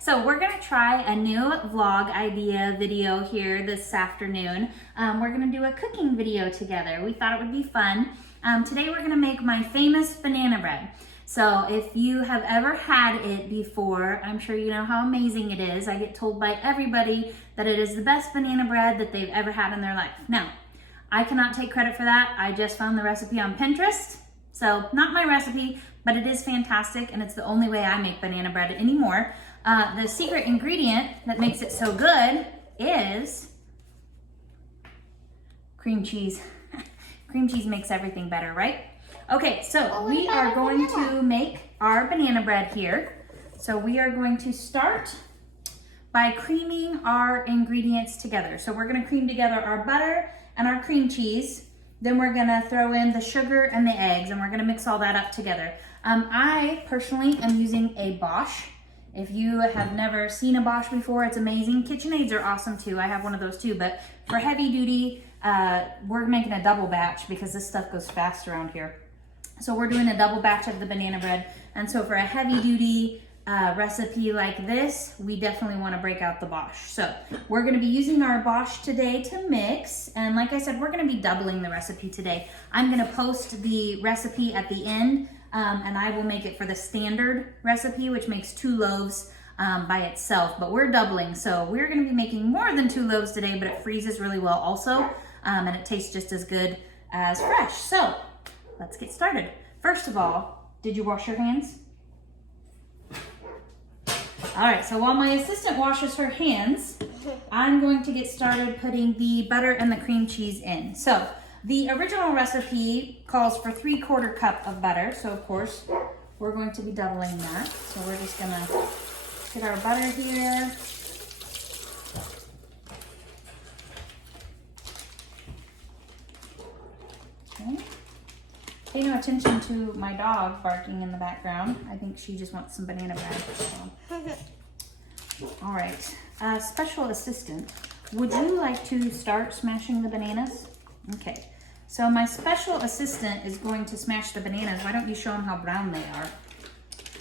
So we're gonna try a new vlog idea video here this afternoon. We're gonna do a cooking video together. We thought it would be fun. Today we're gonna make my famous banana bread. So if you have ever had it before, I'm sure you know how amazing it is. I get told by everybody that it is the best banana bread that they've ever had in their life. Now, I cannot take credit for that. I just found the recipe on Pinterest. So not my recipe, but it is fantastic and it's the only way I make banana bread anymore. The secret ingredient that makes it so good is cream cheese. Cream cheese makes everything better, right? Okay, so we are going to make our banana bread here. So we are going to start by creaming our ingredients together. So we're gonna cream together our butter and our cream cheese. Then we're gonna throw in the sugar and the eggs and we're gonna mix all that up together. I personally am using a Bosch. If you have never seen a Bosch before, it's amazing. KitchenAids are awesome too. I have one of those too, but for heavy duty, we're making a double batch because this stuff goes fast around here. So we're doing a double batch of the banana bread. And so for a heavy duty recipe like this, we definitely want to break out the Bosch. So we're going to be using our Bosch today to mix. And like I said, we're going to be doubling the recipe today. I'm going to post the recipe at the end and I will make it for the standard recipe, which makes 2 loaves by itself, but we're doubling. So we're going to be making more than 2 loaves today, but it freezes really well also. And it tastes just as good as fresh. So let's get started. First of all, did you wash your hands? All right, so while my assistant washes her hands, I'm going to get started putting the butter and the cream cheese in. So the original recipe calls for 3/4 cup of butter. So of course, we're going to be doubling that. So we're just gonna get our butter here. Okay. Pay no attention to my dog barking in the background. I think she just wants some banana bread. All right, special assistant, would you like to start smashing the bananas? Okay, so my special assistant is going to smash the bananas. Why don't you show them how brown they are?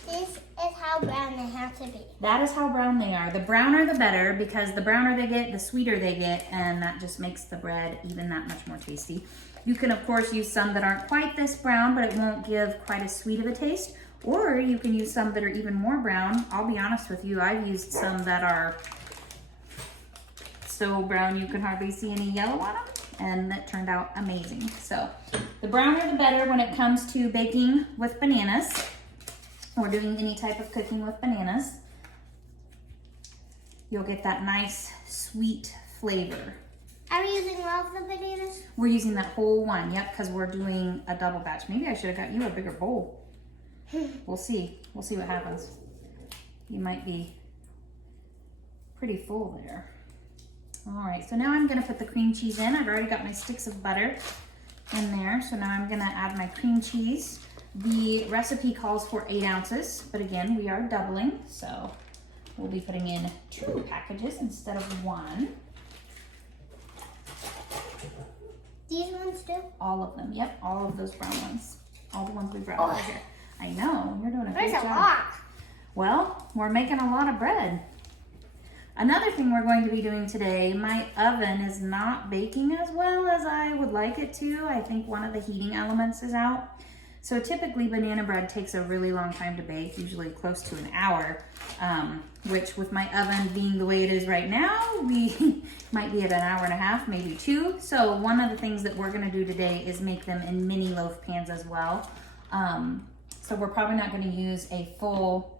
This is how brown they have to be. That is how brown they are. The browner the better, because the browner they get, the sweeter they get, and that just makes the bread even that much more tasty. You can of course use some that aren't quite this brown, but it won't give quite as sweet of a taste. Or you can use some that are even more brown. I'll be honest with you, I've used some that are so brown you can hardly see any yellow on them, and that turned out amazing. So the browner the better when it comes to baking with bananas or doing any type of cooking with bananas. You'll get that nice sweet flavor. Are we using all of the bananas? We're using that whole one, yep, because we're doing a double batch. Maybe I should have got you a bigger bowl. We'll see. We'll see what happens. You might be pretty full there. All right, so now I'm gonna put the cream cheese in. I've already got my sticks of butter in there. So now I'm gonna add my cream cheese. The recipe calls for 8 ounces, but again, we are doubling. So we'll be putting in 2 packages instead of 1. These ones too? All of them, yep, all of those brown ones. All the ones we brought over here. I know, you're doing a great job. There's a lot. Well, we're making a lot of bread. Another thing we're going to be doing today, my oven is not baking as well as I would like it to. I think one of the heating elements is out. So typically banana bread takes a really long time to bake, usually close to an hour, which with my oven being the way it is right now, we might be at an hour and a half, maybe 2. So one of the things that we're gonna do today is make them in mini loaf pans as well. So we're probably not gonna use a full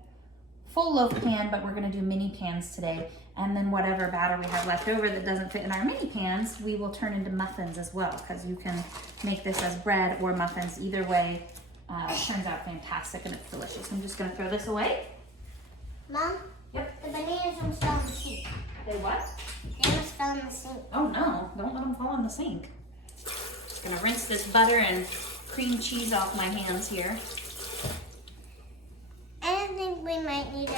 loaf pan, but we're gonna do mini pans today. And then whatever batter we have left over that doesn't fit in our mini pans, we will turn into muffins as well, because you can make this as bread or muffins. Either way, it turns out fantastic and it's delicious. I'm just gonna throw this away. Mom? Yep. The bananas almost fell in the sink. They what? They almost fell in the sink. Oh no, don't let them fall in the sink. Just gonna rinse this butter and cream cheese off my hands here. I think we might need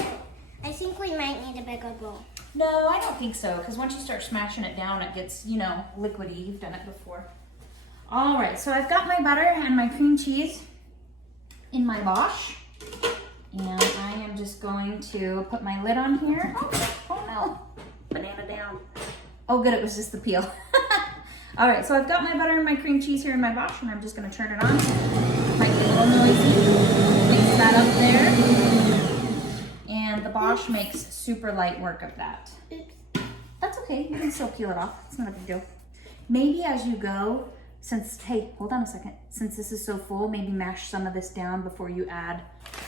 a bigger bowl. No, I don't think so, because once you start smashing it down, it gets, you know, liquidy. You've done it before. All right, so I've got my butter and my cream cheese in my Bosch. And I am just going to put my lid on here. Oh no, banana down. Oh good, it was just the peel. All right, so I've got my butter and my cream cheese here in my box, and I'm just gonna turn it on. Might be a little noisy. Place that up there. And the Bosch makes super light work of that. That's okay, you can still peel it off. It's not a big deal. Maybe as you go, hey, hold on a second. Since this is so full, maybe mash some of this down before you add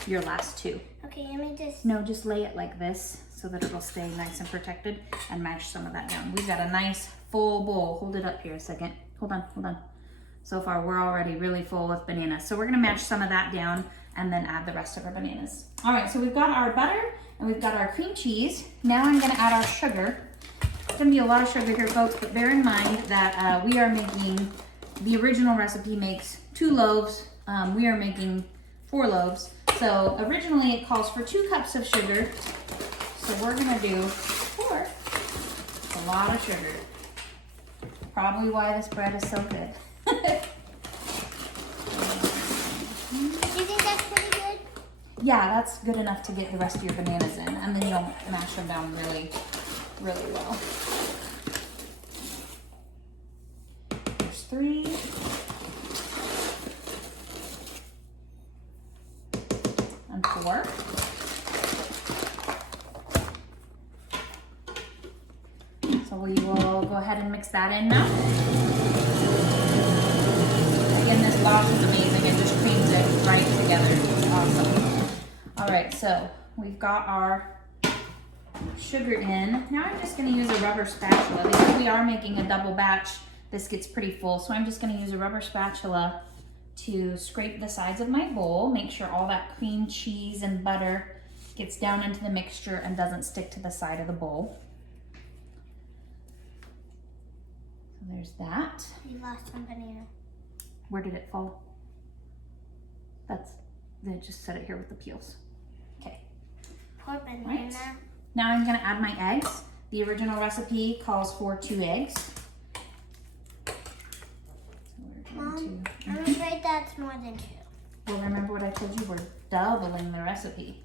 your last two. Okay, let me just... No, just lay it like this so that it'll stay nice and protected, and mash some of that down. We've got a nice full bowl. Hold it up here a second. Hold on. So far, we're already really full with bananas. So we're gonna mash some of that down and then add the rest of our bananas. All right, so we've got our butter and we've got our cream cheese. Now I'm gonna add our sugar. It's gonna be a lot of sugar here, folks, but bear in mind that we are making, the original recipe makes 2 loaves. We are making 4 loaves. So originally it calls for 2 cups of sugar. So we're gonna do 4. It's a lot of sugar. Probably why this bread is so good. Do you think that's pretty good? Yeah, that's good enough to get the rest of your bananas in, and then you'll mash them down really, really well. There's 3. And 4. So we will go ahead and mix that in now. Again, this Bosch is amazing. It just creams it right together. It's awesome. All right, so we've got our sugar in. Now I'm just gonna use a rubber spatula because we are making a double batch. This gets pretty full, so I'm just gonna use a rubber spatula to scrape the sides of my bowl, make sure all that cream cheese and butter gets down into the mixture and doesn't stick to the side of the bowl. So there's that. You lost some banana. Where did it fall? They just set it here with the peels. Okay. Poor banana. Right. Now I'm gonna add my eggs. The original recipe calls for 2 eggs. So we're going Mom, I'm afraid that's more than 2. Well, remember what I told you, we're doubling the recipe,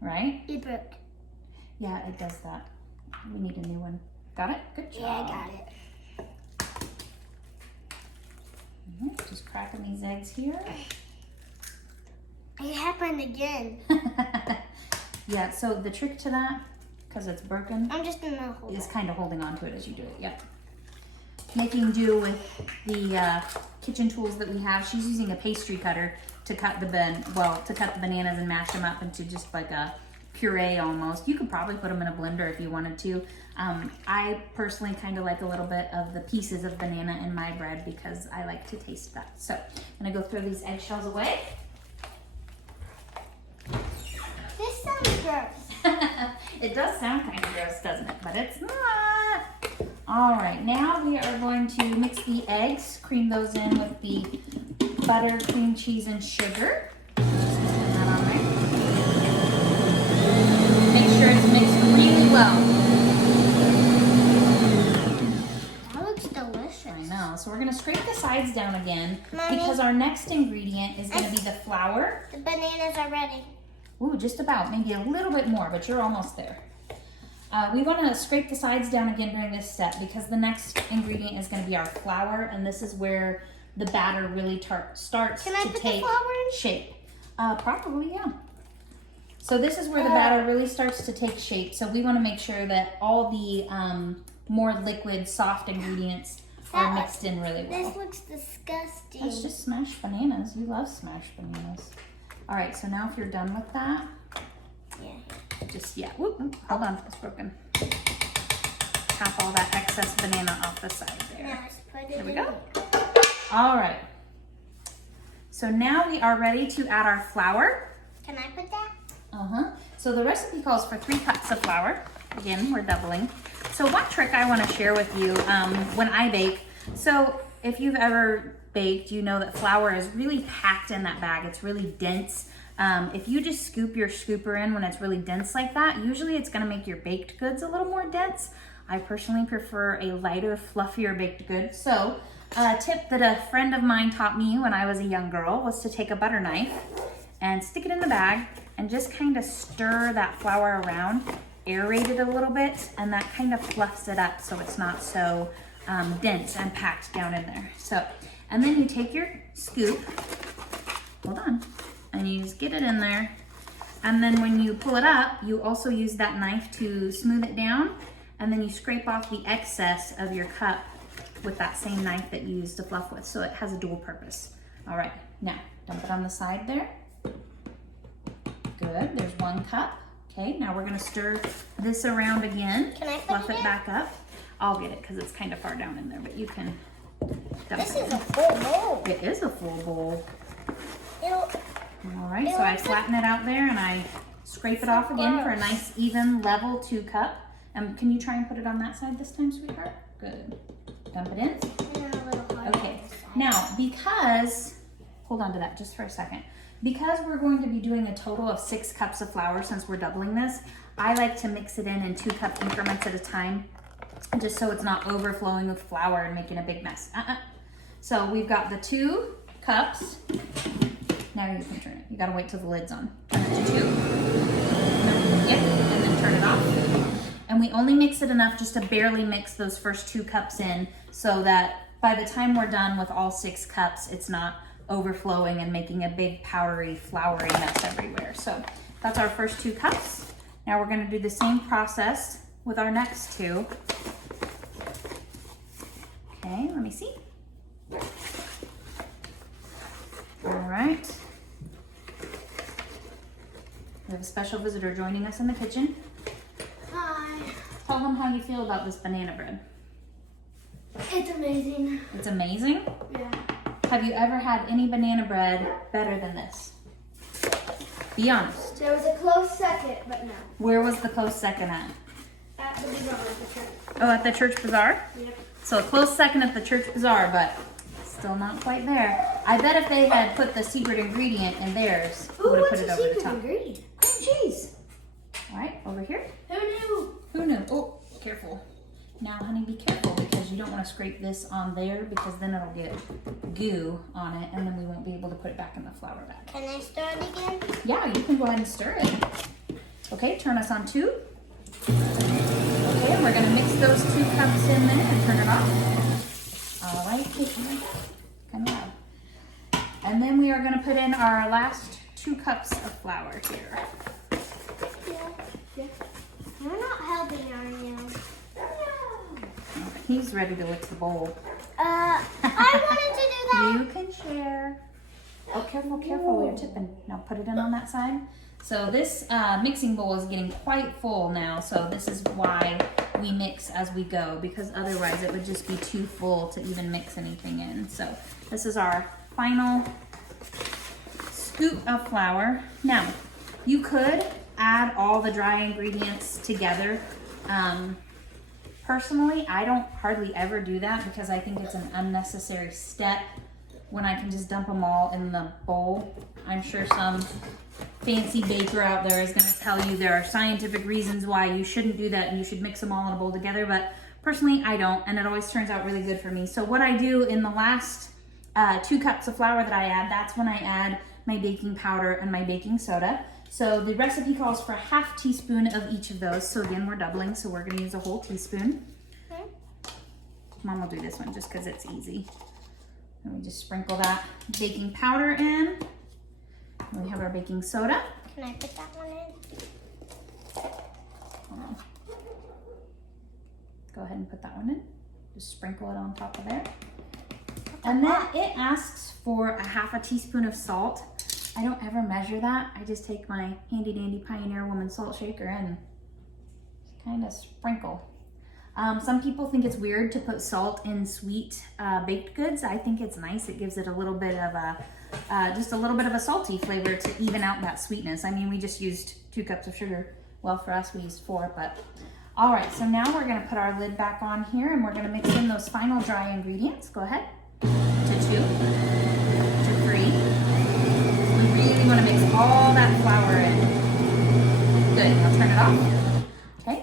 right? It broke. Yeah, it does that. We need a new one. Got it? Good job. Yeah, I got it. Just cracking these eggs here. It happened again. Yeah, so the trick to that, because it's broken, I'm just gonna hold is it. kind of holding on to it as you do it. Yep. Making do with the kitchen tools that we have. She's using a pastry cutter to cut the bananas and mash them up into just like a puree almost. You could probably put them in a blender if you wanted to. I personally kind of like a little bit of the pieces of banana in my bread because I like to taste that. So I'm gonna go throw these eggshells away. This sounds gross. It does sound kind of gross, doesn't it? But it's not. All right, now we are going to mix the eggs, cream those in with the butter, cream cheese, and sugar. Just put that on there. Make sure it's mixed really well. That looks delicious. I know. So we're gonna scrape the sides down again Mommy? because our next ingredient is gonna be the flour. The bananas are ready. Ooh, just about, maybe a little bit more, but you're almost there. We want to scrape the sides down again during this step because the next ingredient is going to be our flour, and this is where the batter really starts Can I to put take the flour in? shape. Probably, yeah. So this is where the batter really starts to take shape. So we want to make sure that all the more liquid, soft ingredients are mixed in really well. This looks disgusting. That's just smashed bananas. You love smashed bananas. All right, so now if you're done with that, whoop, hold on, it's broken. Tap all that excess banana off the side there. Now let's put it There we in go. here. All right. So now we are ready to add our flour. Can I put that? So the recipe calls for 3 cups of flour. Again, we're doubling. So one trick I want to share with you when I bake. So if you've ever baked, you know that flour is really packed in that bag. It's really dense. If you just scoop your scooper in when it's really dense like that, usually it's gonna make your baked goods a little more dense. I personally prefer a lighter, fluffier baked good. So a tip that a friend of mine taught me when I was a young girl was to take a butter knife and stick it in the bag and just kind of stir that flour around, aerate it a little bit, and that kind of fluffs it up so it's not so dense and packed down in there. So, and then you take your scoop, hold on, and you just get it in there. And then when you pull it up, you also use that knife to smooth it down, and then you scrape off the excess of your cup with that same knife that you used to fluff with. So it has a dual purpose. All right, now dump it on the side there. Good, there's 1 cup. Okay, now we're gonna stir this around again. Can I put fluff it it in? back up. I'll get it because it's kind of far down in there, but you can dump This it is in. a full bowl. It is a full bowl. It'll, All right, so I flatten it out there and I scrape it off again for a nice even level 2 cup. Can you try and put it on that side this time, sweetheart? Good. Dump it in. and a little hard. Okay, now because, hold on to that just for a second. Because we're going to be doing a total of 6 cups of flour since we're doubling this, I like to mix it in 2 cup increments at a time, just so it's not overflowing with flour and making a big mess. So we've got the 2 cups. Now you can turn it. You gotta wait till the lid's on. Turn it to 2. Yep, and then turn it off. And we only mix it enough just to barely mix those first 2 cups in so that by the time we're done with all 6 cups, it's not overflowing and making a big powdery, floury mess everywhere. So that's our first 2 cups. Now we're gonna do the same process with our next 2. Okay, let me see. All right. We have a special visitor joining us in the kitchen. Hi. Tell them how you feel about this banana bread. It's amazing. It's amazing? Yeah. Have you ever had any banana bread better than this? Be honest. There was a close second, but no. Where was the close second at? At the bazaar at the church. Oh, at the church bazaar? Yep. So a close second at the church bazaar, but still not quite there. I bet if they had put the secret ingredient in theirs, it would have put it over the top. ingredient? Cream cheese. All right, over here. Who knew? Who knew? Oh, careful. Now, honey, be careful because you don't want to scrape this on there because then it'll get goo on it and then we won't be able to put it back in the flour bag. Can I stir it again? Yeah, you can go ahead and stir it. Okay, turn us on 2. Okay, and we're going to mix those 2 cups in there and turn it off. All right, kind of loud. And then we are going to put in our last 2 cups of flour here. Yeah. You're not helping, are you? No. He's ready to lick the bowl. I wanted to do that. You can share. Oh, careful, careful, you're tipping. Now put it in on that side. So this mixing bowl is getting quite full now, so this is why we mix as we go, because otherwise it would just be too full to even mix anything in. So this is our final scoop of flour. Now, you could add all the dry ingredients together. Personally, I don't hardly ever do that because I think it's an unnecessary step when I can just dump them all in the bowl. I'm sure some fancy baker out there is going to tell you there are scientific reasons why you shouldn't do that and you should mix them all in a bowl together, but personally I don't, and it always turns out really good for me. So what I do in the last 2 cups of flour that I add, that's when I add my baking powder and my baking soda. So the recipe calls for a ½ teaspoon of each of those. So again, we're doubling, so we're gonna use a whole teaspoon. Okay. Mom will do this one just because it's easy. And we just sprinkle that baking powder in. And we have our baking soda. Can I put that one in? Hold on. Go ahead and put that one in. Just sprinkle it on top of there. And then it asks for a ½ teaspoon of salt. I don't ever measure that. I just take my handy dandy Pioneer Woman salt shaker and kind of sprinkle. Some people think it's weird to put salt in sweet baked goods. I think it's nice. It gives it a little bit of a, just a little bit of a salty flavor to even out that sweetness. I mean, we just used 2 cups of sugar. Well, for us, we used 4, but. All right, so now we're gonna put our lid back on here and we're gonna mix in those final dry ingredients. Go ahead. To 2, to 3. We really wanna mix all that flour in. Good, now turn it off. Okay.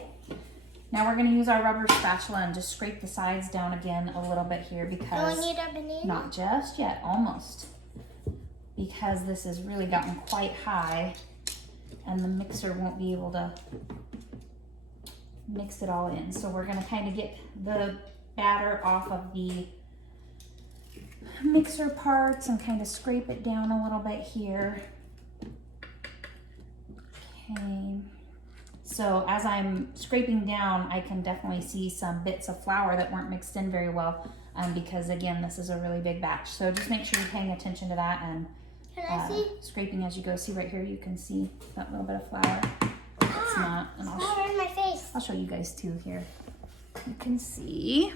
Now we're gonna use our rubber spatula and just scrape the sides down again a little bit here because. Do I need a banana? Not just yet, almost. Because this has really gotten quite high and the mixer won't be able to mix it all in. So we're gonna kind of get the batter off of the mixer parts and kind of scrape it down a little bit here. Okay. So as I'm scraping down, I can definitely see some bits of flour that weren't mixed in very well because again, this is a really big batch. So just make sure you're paying attention to that and Can I see? scraping as you go. See right here, you can see that little bit of flour. It's not, and Flour in my face. I'll show you guys too here. You can see.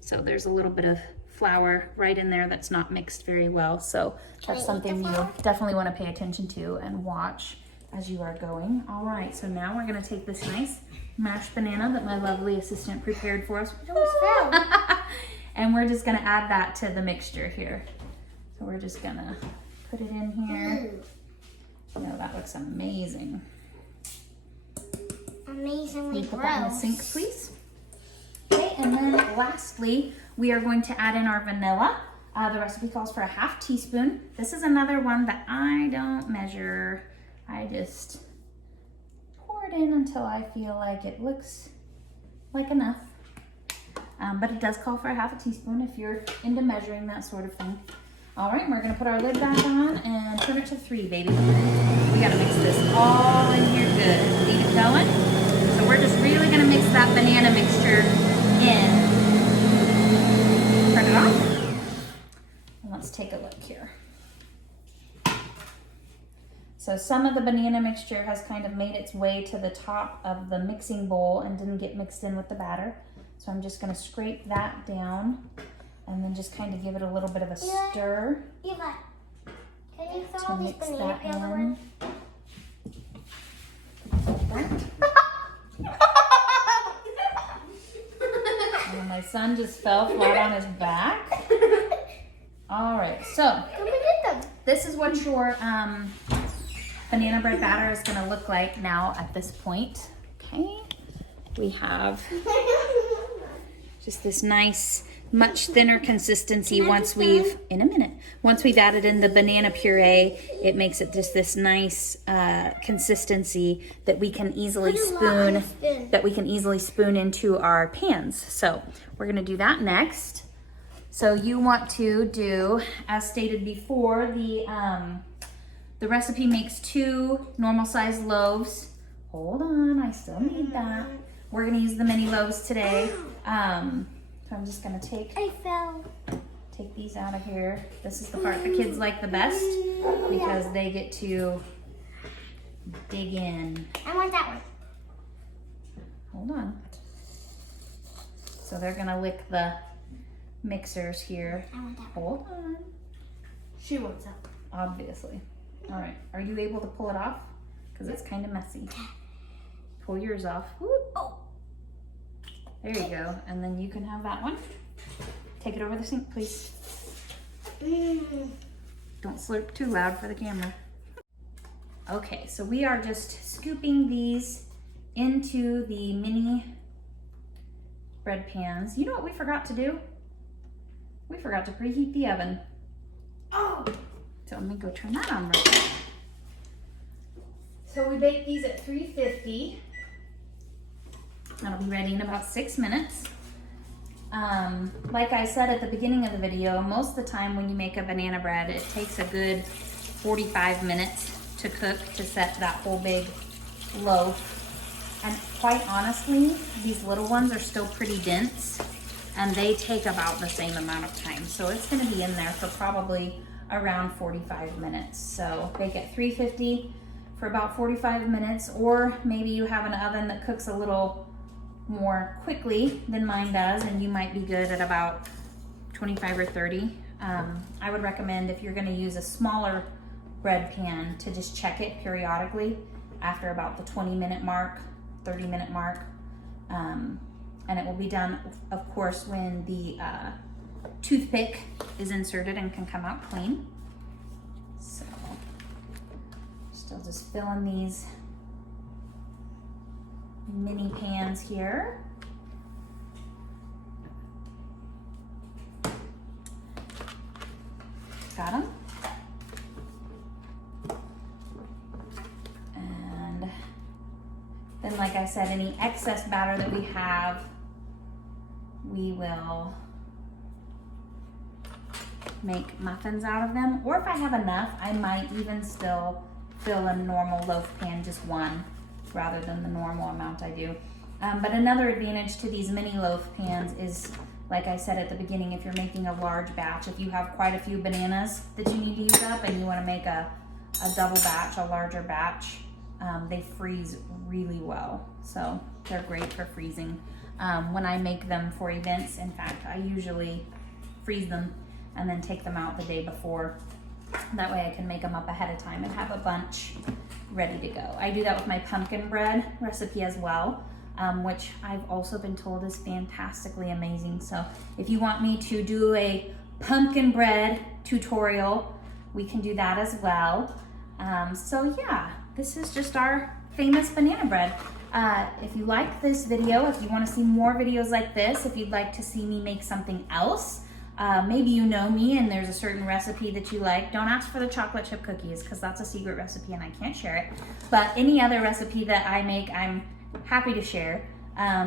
So there's a little bit of flour right in there that's not mixed very well. So Can I that's eat something the you flour? definitely want to pay attention to and watch as you are going. All right, so now we're gonna take this nice mashed banana that my lovely assistant prepared for us. And we're just gonna add that to the mixture here. So we're just gonna put it in here. Oh, that looks amazing. Amazingly Can you put that in the gross. sink, please? Okay, and then lastly, we are going to add in our vanilla. The recipe calls for a ½ teaspoon. This is another one that I don't measure. I just pour it in until I feel like it looks like enough. But it does call for a ½ teaspoon if you're into measuring that sort of thing. All right, we're gonna put our lid back on and turn it to 3, baby. We gotta mix this all in here good. Keep it going. So we're just really gonna mix that banana mixture in. Turn it off. And let's take a look here. So some of the banana mixture has kind of made its way to the top of the mixing bowl and didn't get mixed in with the batter. So I'm just gonna scrape that down and then just kind of give it a little bit of a stir Eli, can you throw to all these mix banana that peels away? in. And my son just fell flat on his back. All right, so Can we get them? this is what your banana bread batter is gonna look like now at this point. Okay, we have just this nice, much thinner consistency once we've, once we've added in the banana puree, it makes it just this nice consistency that we can easily Put a lot on spoon, the spoon. into our pans. So we're gonna do that next. So you want to do, as stated before, the recipe makes 2 normal sized loaves. Hold on, I still need that. We're gonna use the mini loaves today. So I'm just gonna take these out of here. This is the part the kids like the best because they get to dig in. I want that one. Hold on. So they're gonna lick the mixers here. I want that one. Hold on. She wants that. Obviously. All right, are you able to pull it off? Because it's kind of messy. Pull yours off. Whoop. Oh. There you go. And then you can have that one. Take it over the sink, please. Don't slurp too loud for the camera. Okay, so we are just scooping these into the mini bread pans. You know what we forgot to do? We forgot to preheat the oven. Oh. So let me go turn that on real quick. So we bake these at 350. That'll be ready in about 6 minutes. Like I said at the beginning of the video, most of the time when you make a banana bread, it takes a good 45 minutes to cook to set that whole big loaf. And quite honestly, these little ones are still pretty dense and they take about the same amount of time. So it's gonna be in there for probably around 45 minutes. So bake at 350 for about 45 minutes, or maybe you have an oven that cooks a little more quickly than mine does and you might be good at about 25 or 30. I would recommend, if you're going to use a smaller bread pan, to just check it periodically after about the 20-minute mark, 30-minute mark. And it will be done, of course, when the toothpick is inserted and can come out clean. So still just filling these mini pans here. Got them. Then, like I said, any excess batter that we have, we will make muffins out of them. Or if I have enough, I might even still fill a normal loaf pan, just one, rather than the normal amount I do. But another advantage to these mini loaf pans is, like I said at the beginning, if you're making a large batch, if you have quite a few bananas that you need to use up and you want to make a double batch, a larger batch, they freeze really well. So they're great for freezing. When I make them for events, in fact, I usually freeze them and then take them out the day before. That way I can make them up ahead of time and have a bunch ready to go. I do that with my pumpkin bread recipe as well, which I've also been told is fantastically amazing. So if you want me to do a pumpkin bread tutorial, we can do that as well. So yeah, this is just our famous banana bread. If you like this video, if you want to see more videos like this, if you'd like to see me make something else, maybe you know me and there's a certain recipe that you like, don't ask for the chocolate chip cookies because that's a secret recipe and I can't share it. But any other recipe that I make, I'm happy to share.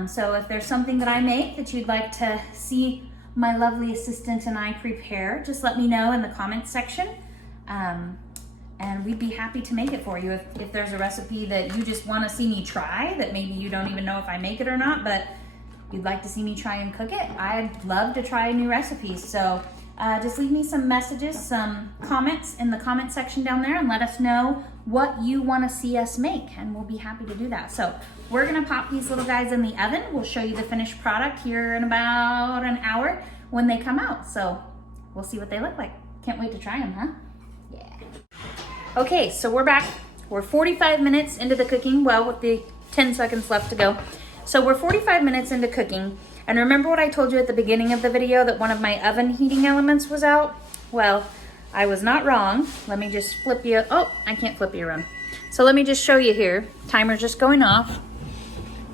So if there's something that I make that you'd like to see my lovely assistant and I prepare, just let me know in the comments section. And we'd be happy to make it for you. If there's a recipe that you just want to see me try, that maybe you don't even know if I make it or not, but you'd like to see me try and cook it, I'd love to try new recipes. So just leave me some messages, some comments in the comment section down there and let us know what you want to see us make, and we'll be happy to do that. So we're gonna pop these little guys in the oven. We'll show you the finished product here in about an hour when they come out. So we'll see what they look like. Can't wait to try them, huh? Yeah. Okay, so we're back. We're 45 minutes into the cooking, well, with the 10 seconds left to go. So we're 45 minutes into cooking. And remember what I told you at the beginning of the video, that one of my oven heating elements was out? Well, I was not wrong. Let me just flip you. Oh, I can't flip you around. So let me just show you here. Timer's just going off.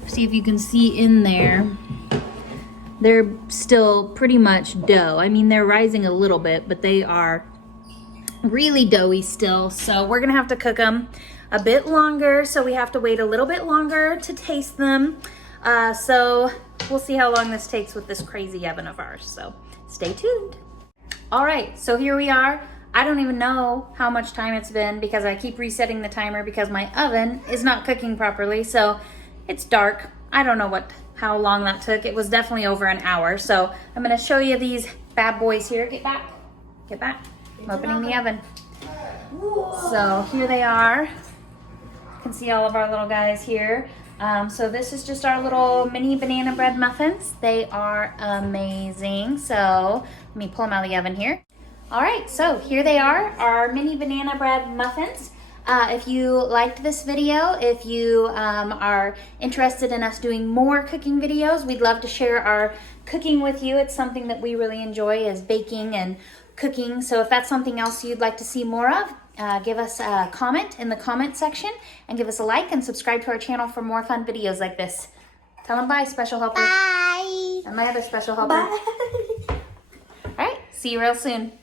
See if you can see in there. They're still pretty much dough. I mean, they're rising a little bit, but they are really doughy still. So we're gonna have to cook them a bit longer. So we have to wait a little bit longer to taste them. So we'll see how long this takes with this crazy oven of ours. So stay tuned. All right, so here we are. I don't even know how much time it's been because I keep resetting the timer because my oven is not cooking properly. So it's dark. I don't know how long that took. It was definitely over an hour. So I'm gonna show you these bad boys here. Get back, get back. I'm opening the oven. So here they are. You can see all of our little guys here. So this is just our little mini banana bread muffins. They are amazing. So let me pull them out of the oven here. All right, so here they are, our mini banana bread muffins. If you liked this video, if you are interested in us doing more cooking videos, we'd love to share our cooking with you. It's something that we really enjoy, is baking and cooking. So if that's something else you'd like to see more of, give us a comment in the comment section and give us a like and subscribe to our channel for more fun videos like this. Tell them bye, special helper. Bye. And my other special helper. Bye. All right, see you real soon.